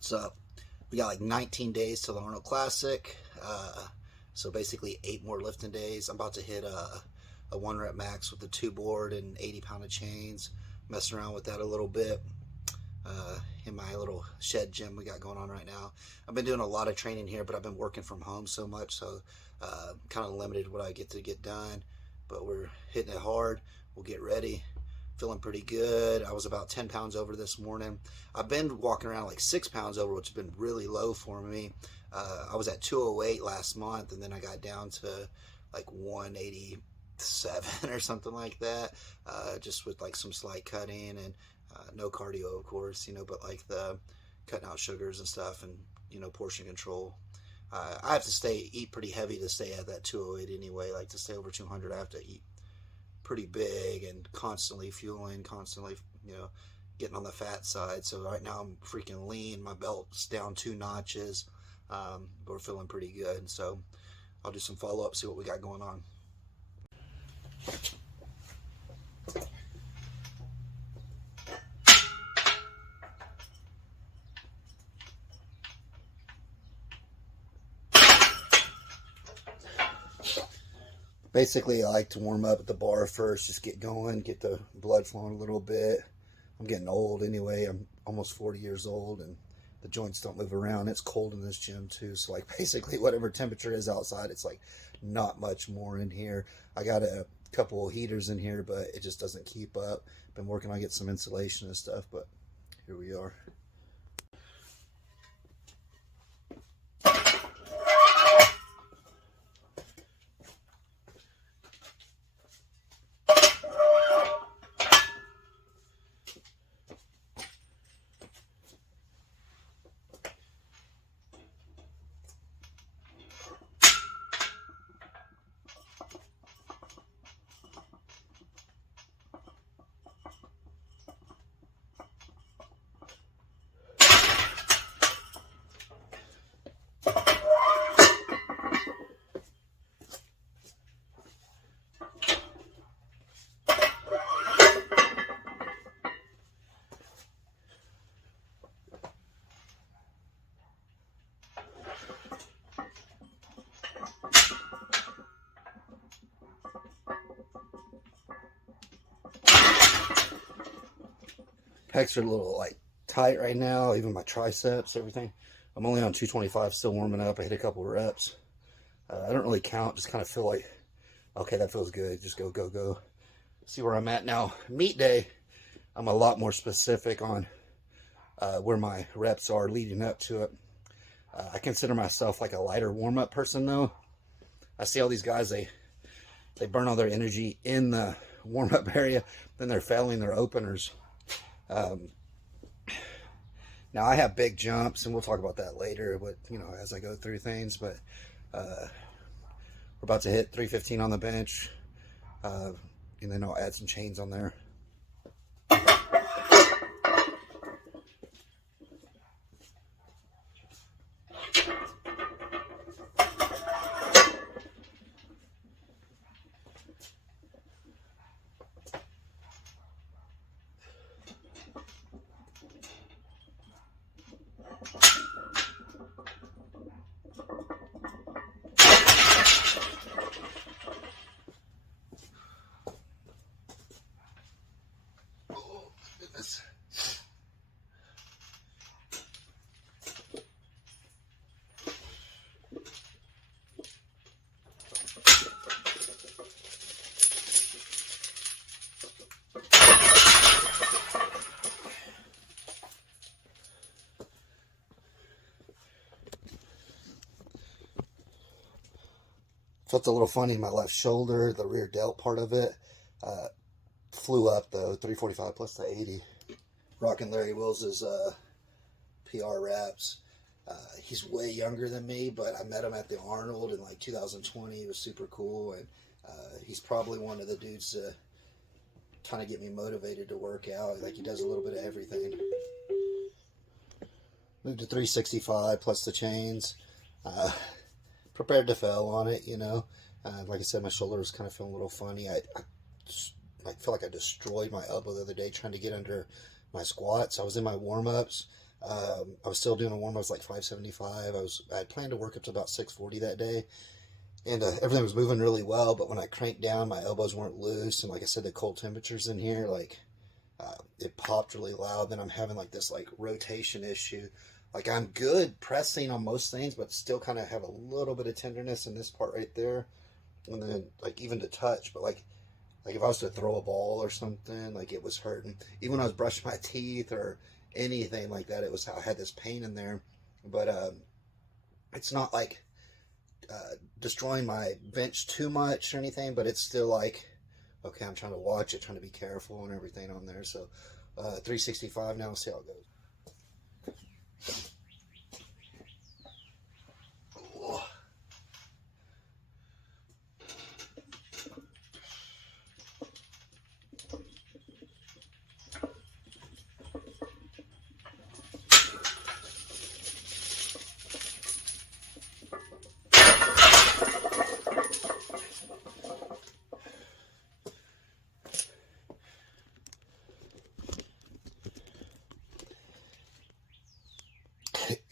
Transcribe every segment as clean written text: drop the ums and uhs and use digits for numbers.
What's up? We got like 19 days till the Arnold Classic. So basically 8 more lifting days. I'm about to hit a 1 rep max with the 2 board and 80 pound of chains. Messing around with that a little bit in my little shed gym we got going on right now. I've been doing a lot of training here, but I've been working from home so much, so kind of limited what I get to get done. But we're hitting it hard. We'll get ready. Feeling pretty good. I was about 10 pounds over this morning. I've been walking around like 6 pounds over, which has been really low for me. I was at 208 last month, and then I got down to like 187 or something like that, just with like some slight cutting and no cardio, of course, but like the cutting out sugars and stuff, and portion control. I have to eat pretty heavy to stay at that 208 anyway. Like to stay over 200, I have to eat pretty big and constantly fueling, constantly, getting on the fat side. So right now I'm freaking lean. My belt's down 2 notches. But we're feeling pretty good. So I'll do some follow-up, see what we got going on. Basically, I like to warm up at the bar first, just get going, get the blood flowing a little bit. I'm getting old anyway. I'm almost 40 years old, and the joints don't move around. It's cold in this gym too, so like basically whatever temperature is outside, it's like not much more in here. I got a couple of heaters in here, but it just doesn't keep up. Been working on getting some insulation and stuff, but here we are. Pecs are a little like tight right now, even my triceps, everything. I'm only on 225, still warming up. I hit a couple reps. I don't really count, just kind of feel like, okay, that feels good. Just go, go, go. See where I'm at now. Meet day, I'm a lot more specific on where my reps are leading up to it. I consider myself like a lighter warm-up person though. I see all these guys, they burn all their energy in the warm-up area, then they're failing their openers. Now I have big jumps, and we'll talk about that later, but as I go through things. But we're about to hit 315 on the bench, and then I'll add some chains on there. Felt a little funny in my left shoulder, the rear delt part of it. Flew up though, 345 plus the 80. Rocking Larry Wills' PR reps. He's way younger than me, but I met him at the Arnold in like 2020. He was super cool, and he's probably one of the dudes to kind of get me motivated to work out. Like he does a little bit of everything. Moved to 365 plus the chains. Prepared to fail on it, like I said, my shoulder was kind of feeling a little funny. I feel like I destroyed my elbow the other day trying to get under my squats. I was in my warm-ups, I was still doing a warm. I was like 575. I had planned to work up to about 640 that day, and everything was moving really well. But when I cranked down, my elbows weren't loose, and like I said, the cold temperatures in here, like it popped really loud. Then I'm having like this like rotation issue. Like I'm good pressing on most things, but still kind of have a little bit of tenderness in this part right there, and then like even to touch, but like if I was to throw a ball or something, like it was hurting. Even when I was brushing my teeth or anything like that, it was, I had this pain in there. But it's not like destroying my bench too much or anything, but it's still like, okay, I'm trying to watch it, trying to be careful and everything on there. So 365 now, we'll see how it goes.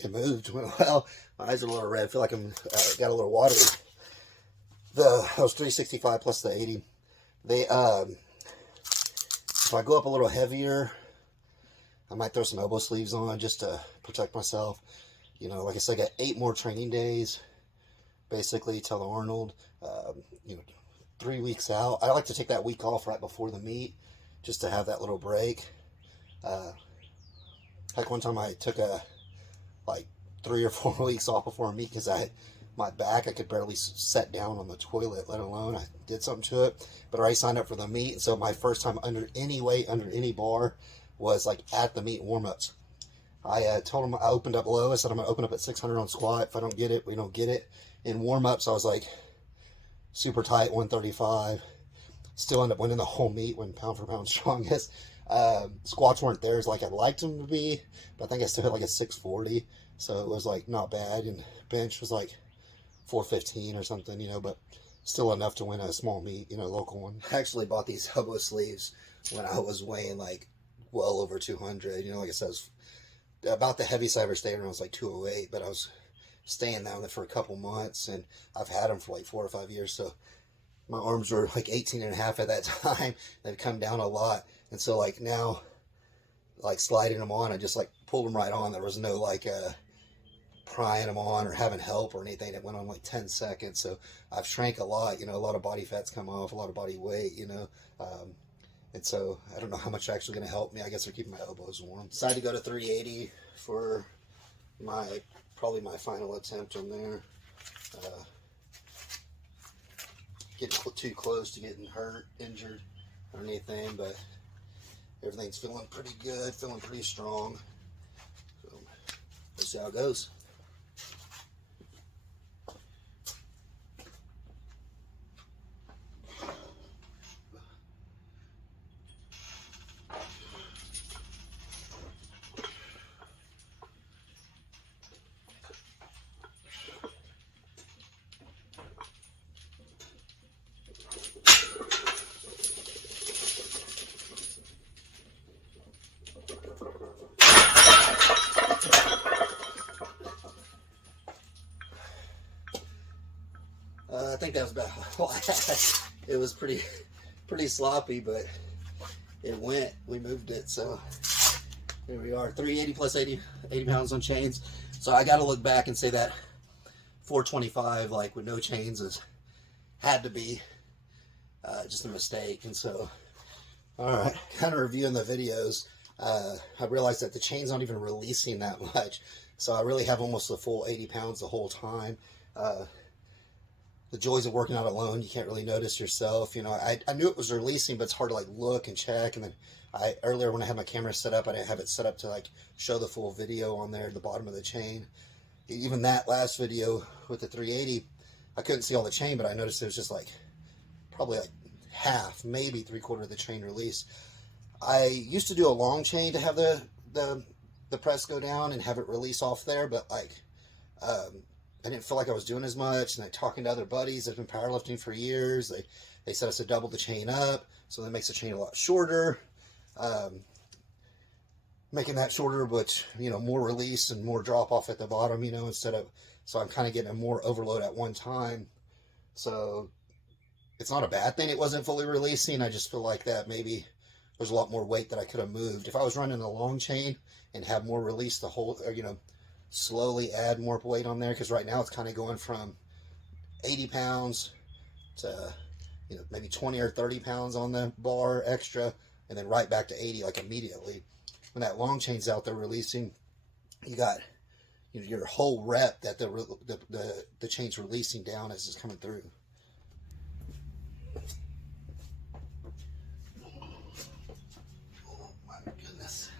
It moved, went well. My eyes are a little red. I feel like I'm got a little watery. That was 365 plus the 80. They if I go up a little heavier, I might throw some elbow sleeves on just to protect myself. You know, like I said, I got 8 more training days, basically, till Arnold. You know, 3 weeks out. I like to take that week off right before the meet, just to have that little break. Like one time I took like 3 or 4 weeks off before a meet because my back, I could barely sit down on the toilet, let alone I did something to it. But I already signed up for the meet, so my first time under any weight, under any bar, was like at the meet warm-ups. I told them, I opened up low. I said I'm going to open up at 600 on squat. If I don't get it, we don't get it. In warm-ups, I was like super tight, 135. Still ended up winning the whole meet, when pound for pound strongest. Squats weren't there as like I'd liked them to be, but I think I still hit like a 640, so it was like not bad. And bench was like 415 or something, you know, but still enough to win a small meet, you know, local one. I actually bought these elbow sleeves when I was weighing like well over 200. You know, like I said, I was about the heavy side I stayed around was like 208, but I was staying down there for a couple months, and I've had them for like 4 or 5 years. So my arms were like 18 and a half at that time. They've come down a lot. And so like now, like sliding them on, I just like pulled them right on. There was no like prying them on or having help or anything. It went on like 10 seconds. So I've shrank a lot, you know, a lot of body fat's come off, a lot of body weight, you know. And so I don't know how much it's actually going to help me. I guess they're keeping my elbows warm. Decided to go to 380 for probably my final attempt on there. Getting too close to getting hurt, injured, or anything, but everything's feeling pretty good, feeling pretty strong. So let's see how it goes. I think that was about all I had. It was pretty sloppy, but it went. We moved it, so here we are. 380 plus 80 pounds on chains. So I got to look back and say that 425, like with no chains, had to be just a mistake. And so, all right, kind of reviewing the videos, I realized that the chain's not even releasing that much. So I really have almost the full 80 pounds the whole time. The joys of working out alone, you can't really notice yourself. You know, I knew it was releasing, but it's hard to like look and check. And then earlier when I had my camera set up, I didn't have it set up to like show the full video on there at the bottom of the chain. Even that last video with the 380, I couldn't see all the chain, but I noticed it was just like probably like half, maybe 3/4 of the chain release. I used to do a long chain to have the press go down and have it release off there, but like I didn't feel like I was doing as much. And talking to other buddies that have been powerlifting for years, they said us to double the chain up, so that makes the chain a lot shorter. making that shorter, but, you know, more release and more drop off at the bottom, you know, instead of, so I'm kind of getting a more overload at one time. So it's not a bad thing it wasn't fully releasing. I just feel like that maybe there's a lot more weight that I could have moved. If I was running a long chain and have more release to hold, or, you know, slowly add more weight on there, because right now it's kind of going from 80 pounds to, you know, maybe 20 or 30 pounds on the bar extra, and then right back to 80 like immediately. When that long chain's out there releasing, you got, you know, your whole rep that the chain's releasing down as it's coming through. Oh my goodness.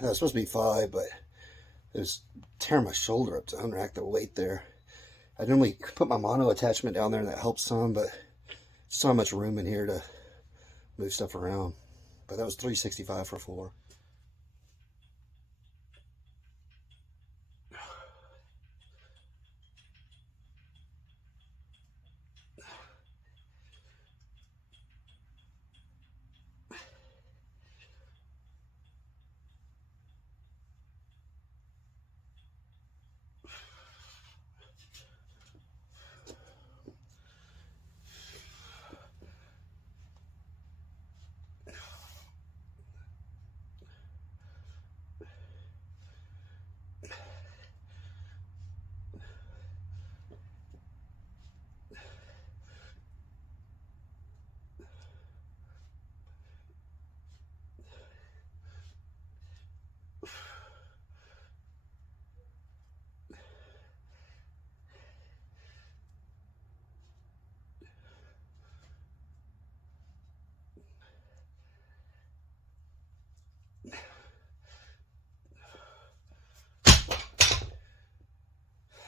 That was supposed to be 5, but it was tearing my shoulder up to unrack the weight there. I normally put my mono attachment down there and that helps some, but so much room in here to move stuff around. But that was 365 for 4.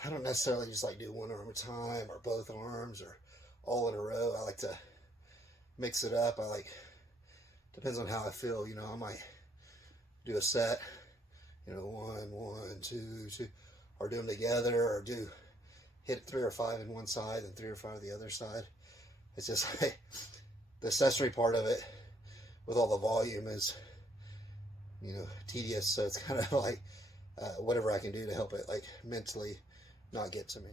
I don't necessarily just like do one arm at a time or both arms or all in a row. I like to mix it up. I like, depends on how I feel, you know, I might do a set, you know, 1, 1, 2, 2, or do them together, or hit 3 or 5 in one side and 3 or 5 on the other side. It's just like the accessory part of it with all the volume is, you know, tedious. So it's kind of like whatever I can do to help it like mentally not get to me.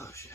Oh shit.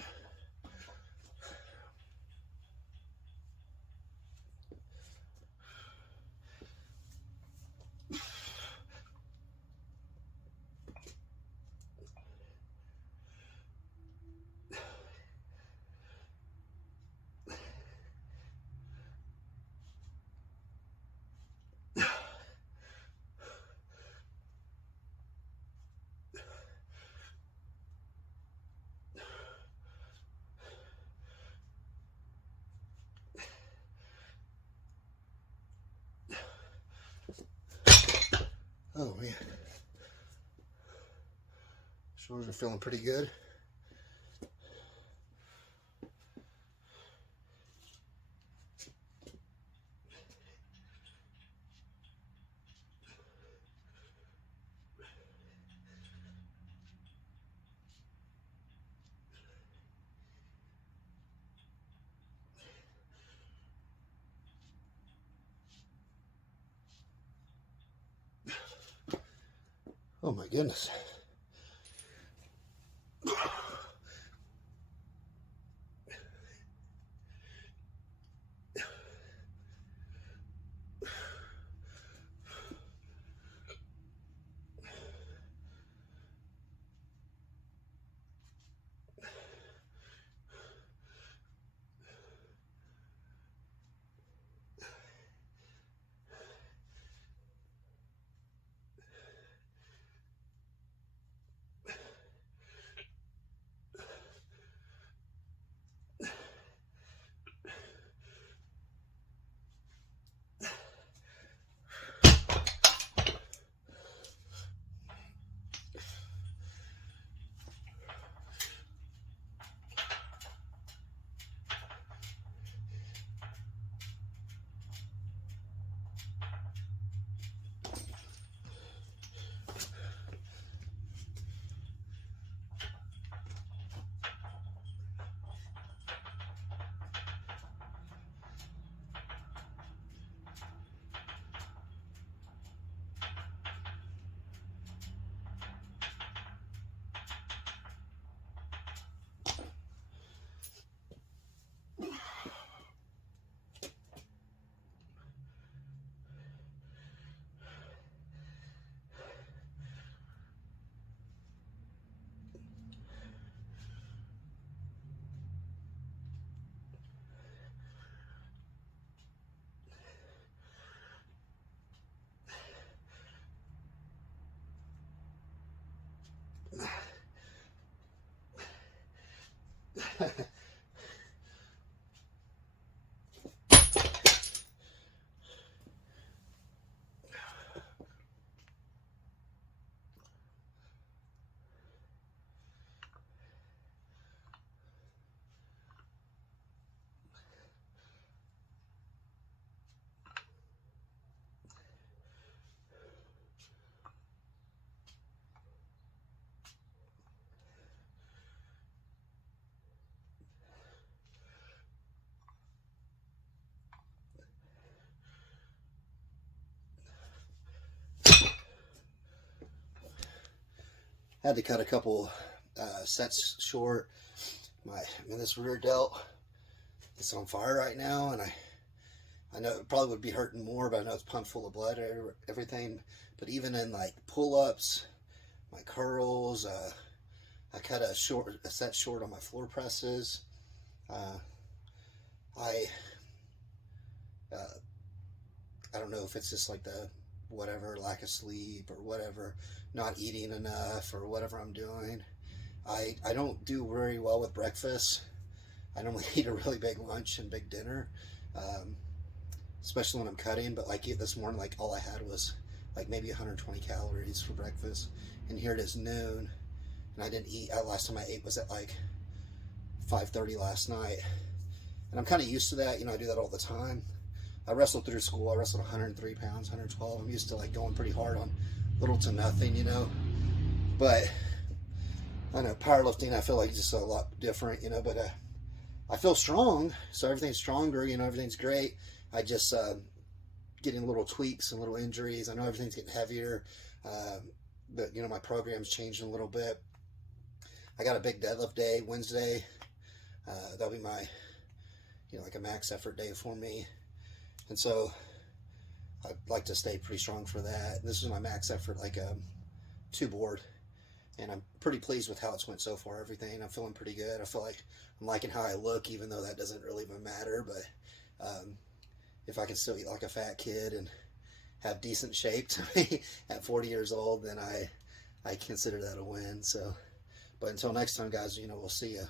Oh man, shoulders are feeling pretty good. Oh my goodness. Had to cut a couple sets short. This rear delt is on fire right now, and I know it probably would be hurting more, but I know it's pumped full of blood, everything. But even in like pull-ups, my curls, I cut a set short on my floor presses. I don't know if it's just like the whatever, lack of sleep or whatever, not eating enough or whatever I'm doing. I don't do very well with breakfast. I normally eat a really big lunch and big dinner, especially when I'm cutting. But like this morning, like all I had was like maybe 120 calories for breakfast, and here it is noon, and I didn't eat. Last time I ate was at like 5:30 last night, and I'm kind of used to that. You know, I do that all the time. I wrestled through school. I wrestled 103 pounds, 112. I'm used to like going pretty hard on little to nothing, you know. But I know powerlifting, I feel like it's just a lot different, you know. But I feel strong, so everything's stronger, you know. Everything's great. I just getting little tweaks and little injuries. I know everything's getting heavier, but you know my program's changing a little bit. I got a big deadlift day Wednesday. That'll be my, you know, like a max effort day for me. And so I'd like to stay pretty strong for that. This is my max effort, like a 2 board. And I'm pretty pleased with how it's went so far, everything. I'm feeling pretty good. I feel like I'm liking how I look, even though that doesn't really even matter. But if I can still eat like a fat kid and have decent shape to me at 40 years old, then I consider that a win. So, but until next time, guys, you know, we'll see you.